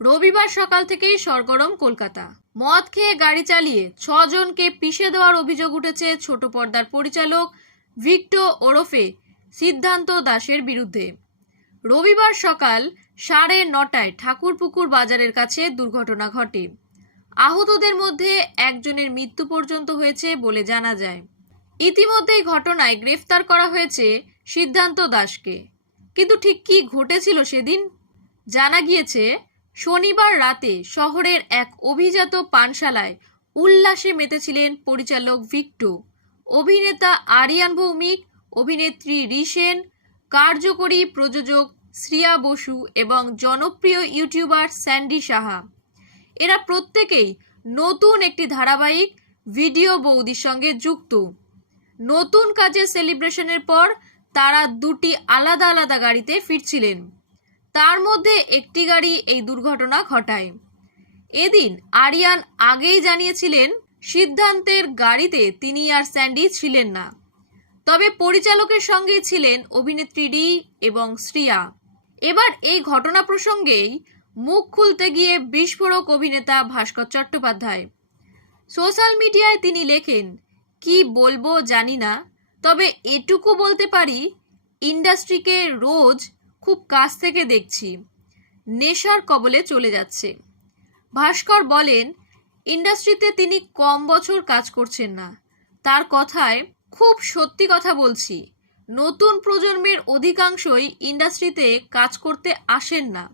রবিবার সকাল থেকেই সরগরম কলকাতা। মদ খেয়ে গাড়ি চালিয়ে ছজনকে পিষে দেওয়ার অভিযোগ উঠেছে ছোট পর্দার পরিচালক ভিক্টো ওরফে সিদ্ধান্ত দাসের বিরুদ্ধে। রবিবার সকাল সাড়ে নটায় ঠাকুরপুকুর বাজারের কাছে দুর্ঘটনা ঘটে। আহতদের মধ্যে একজনের মৃত্যু পর্যন্ত হয়েছে বলে জানা যায়। ইতিমধ্যেই ঘটনায় গ্রেফতার করা হয়েছে সিদ্ধান্ত দাসকে। কিন্তু ঠিক কী ঘটেছিল সেদিন জানা গিয়েছে শনিবার রাতে শহরের এক অভিজাত পানশালায় উল্লাসে মেতেছিলেন পরিচালক ভিক্টো অভিনেতা আরিয়ান ভৌমিক, অভিনেত্রী রিসেন, কার্যকরী প্রযোজক শ্রিয়া বসু এবং জনপ্রিয় ইউটিউবার স্যান্ডি সাহা। এরা প্রত্যেকেই নতুন একটি ধারাবাহিক ভিডিও বৌদির সঙ্গে যুক্ত। নতুন কাজের সেলিব্রেশনের পর তারা দুটি আলাদা আলাদা গাড়িতে ফিরছিলেন। তার মধ্যে একটি গাড়ি এই দুর্ঘটনা ঘটায়। এদিন আরিয়ান আগেই জানিয়েছিলেন, সিদ্ধান্তের গাড়িতে তিনি আর স্যান্ডি ছিলেন না। তবে পরিচালকের সঙ্গেই ছিলেন অভিনেত্রী ডি এবং শ্রিয়া। এবার এই ঘটনা প্রসঙ্গেই মুখ খুলতে গিয়ে বিস্ফোরক অভিনেতা ভাস্কর চট্টোপাধ্যায়। সোশ্যাল মিডিয়ায় তিনি লেখেন, কি বলব জানি না, তবে এটুকু বলতে পারি, ইন্ডাস্ট্রিকে রোজ খুব কাছ থেকে দেখছি। নেশার কবলে চলে যাচ্ছে। ভাস্কর বলেন, ইন্ডাস্ট্রিতে তিনি কম বছর কাজ করছেন না। তার কথায় খুব সত্যি কথা বলছি। নতুন প্রজন্মের অধিকাংশই ইন্ডাস্ট্রিতে কাজ করতে আসেন না।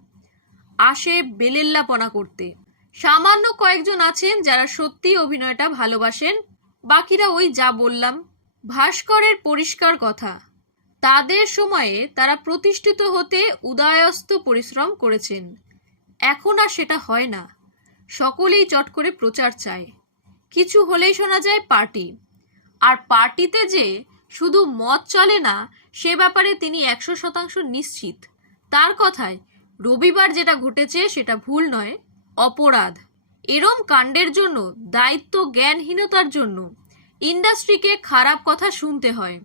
আসে বেলেল্লাপনা করতে। সামান্য কয়েকজন আছেন যারা সত্যি অভিনয়টা ভালোবাসেন, বাকিরা ওই যা বললাম। ভাস্করের পরিষ্কার কথা। তাদের সময়ে তারা প্রতিষ্ঠিত হতে উদয়স্ত পরিশ্রম করেছেন। এখন আর সেটা হয় না। সকলেই চট করে প্রচার চায়। কিছু হলেই শোনা যায় পার্টি। আর পার্টিতে যে শুধু মদ চলে না, সে ব্যাপারে তিনি একশো শতাংশ নিশ্চিত। তার কথায়, রবিবার যেটা ঘটেছে সেটা ভুল নয়, অপরাধ। এরম কাণ্ডের জন্য, দায়িত্ব জ্ঞানহীনতার জন্য, ইন্ডাস্ট্রিকে খারাপ কথা শুনতে হয়।